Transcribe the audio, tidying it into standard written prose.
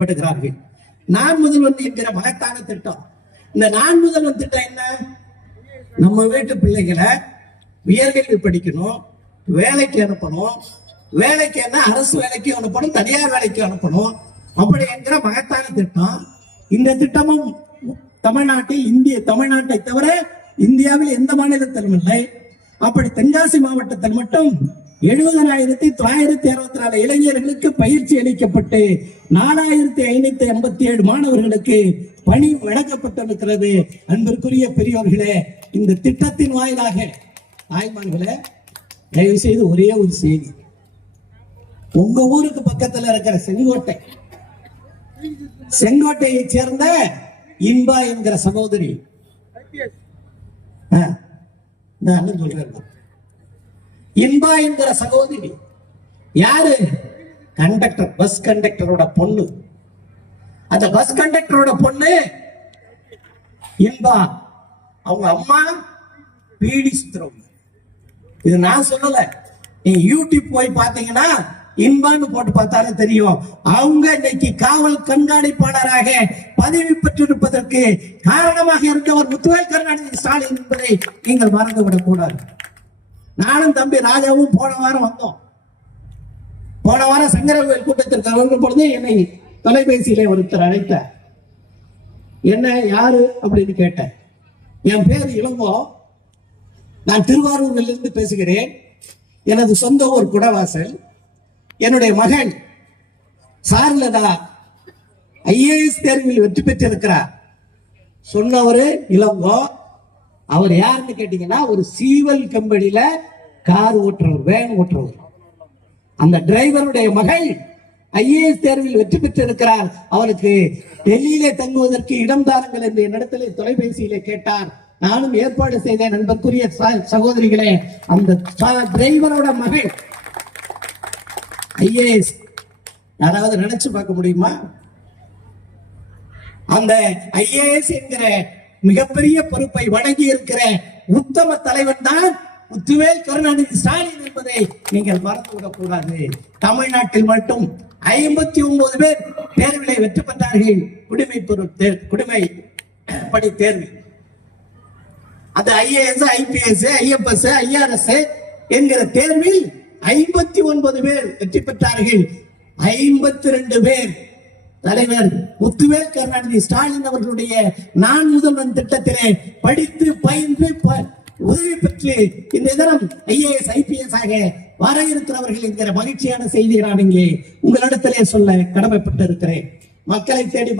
படுகிறார்கள். நான் முதல்வன் என்கிற மகத்தான திட்டம். இந்த நான் முதல்வன் திட்டம் என்ன? நம்ம வீட்டு பிள்ளைகளை உயர்கல்வி படிக்கணும், வேலைக்கு அனுப்பணும். வேலைக்கு என்ன, அரசு வேலைக்கு அனுப்பணும், தனியார் வேலைக்கு அனுப்பணும். அப்படி என்கிற மகத்தான திட்டம். இந்த திட்டமும் தமிழ்நாட்டை தவிர இந்தியாவில் எந்த மாநிலத்திலும் இல்லை. அப்படி தென்காசி மாவட்டத்தில் மட்டும் 70,964 இளைஞர்களுக்கு பயிற்சி அளிக்கப்பட்டு 4,587 மாணவர்களுக்கு பணி வழங்கப்பட்டிருக்கிறது. அன்பிற்குரிய பெரியோர்களே, இந்த திட்டத்தின் வாயிலாக தாய்மார்களே, தயவு செய்து ஒரே ஒரு செய்தி. உங்க ஊருக்கு பக்கத்தில் இருக்கிற செங்கோட்டையை சேர்ந்த இன்பா என்கிற சகோதரி, இன்பா என்கிற சகோதரி யாரு? கண்டக்டர், பஸ் கண்டக்டரோட பொண்ணு. அந்த பஸ் கண்டக்டரோட பொண்ணு இன்பா. அவங்க அம்மா பீடி சுத்துறவங்க. இது நான் சொல்லல, நீ யூடியூப் போய் பாத்தீங்கன்னா இன்பான்னு போட்டு பார்த்தாலே தெரியும். அவங்க இன்னைக்கு காவல் கண்காணிப்பாளராக பதவி பெற்றிருப்பதற்கு காரணமாக இருக்கவர் முத்துவேல் கருணாநிதி ஸ்டாலின் என்பதை நீங்கள் மறந்துவிடக் கூடாது. நானும் தம்பி ராஜாவும் போன வாரம் வந்தோம். போன வாரம் சங்கரவேல் கூட்டத்திற்கு வருகிற பொழுது என்னை தொலைபேசியிலே ஒருத்தர் அழைத்தார். என்ன, யாரு அப்படின்னு கேட்டேன். என் பேர் இளங்கோ, நான் திருவாரூரில் இருந்து பேசுகிறேன். எனது சொந்த ஊர் குடவாசல். என்னுடைய மகன் சார்லதா IAS தேர்வில் வெற்றி பெற்றிருக்கிறார். சொன்னவரு இளங்கோ. அவர் யாருன்னு கேட்டீங்கன்னா, ஒரு சீவல் கம்பெனியில கார் ஓட்டுறவர், வேன் ஓட்டுறவர். அந்த டிரைவருடைய மகள் IAS தேர்வில் வெற்றி பெற்றிருக்கிறார். அவருக்கு டெல்லியிலே தங்குவதற்கு இடம் தாருங்கள் என்று என்னிடத்திலே தொலைபேசியிலே கேட்டார். நானும் ஏற்பாடு செய்தேன். நண்பர்க்குரிய சகோதரிகளே, அந்த டிரைவரோட மகள் IAS. யாராவது நினைச்சு பார்க்க முடியுமா? அந்த IAS என்கிற மிகப்பெரிய பொறுப்பை வழங்கி இருக்கிற உத்தம தலைவன் தான் முத்துவேல் கருணாநிதி ஸ்டாலின் என்பதை நீங்கள் மறந்துவிடக் கூடாது. தமிழ்நாட்டில் மட்டும் 59 பேர் தேர்விலை வெற்றி பெற்றார்கள். குடிமை பணி தேர்வு. அந்த IAS, IPS, IFS, IRS என்கிற தேர்வில் 59 பேர் வெற்றி பெற்றார்கள். 52 பேர் தலைவர் முத்துவேல் கருணாநிதி ஸ்டாலின் அவர்களுடைய நான் முதல்வன் திட்டத்திலே படித்து பயின்று உதவி பெற்று இந்த தினம் IAS, IPS ஆக வர இருக்கிறவர்கள் என்கிற மகிழ்ச்சியான செய்தியை நான் இங்கே உங்களிடத்திலே சொல்ல கடமைப்பட்டிருக்கிறேன். மக்களை தேடி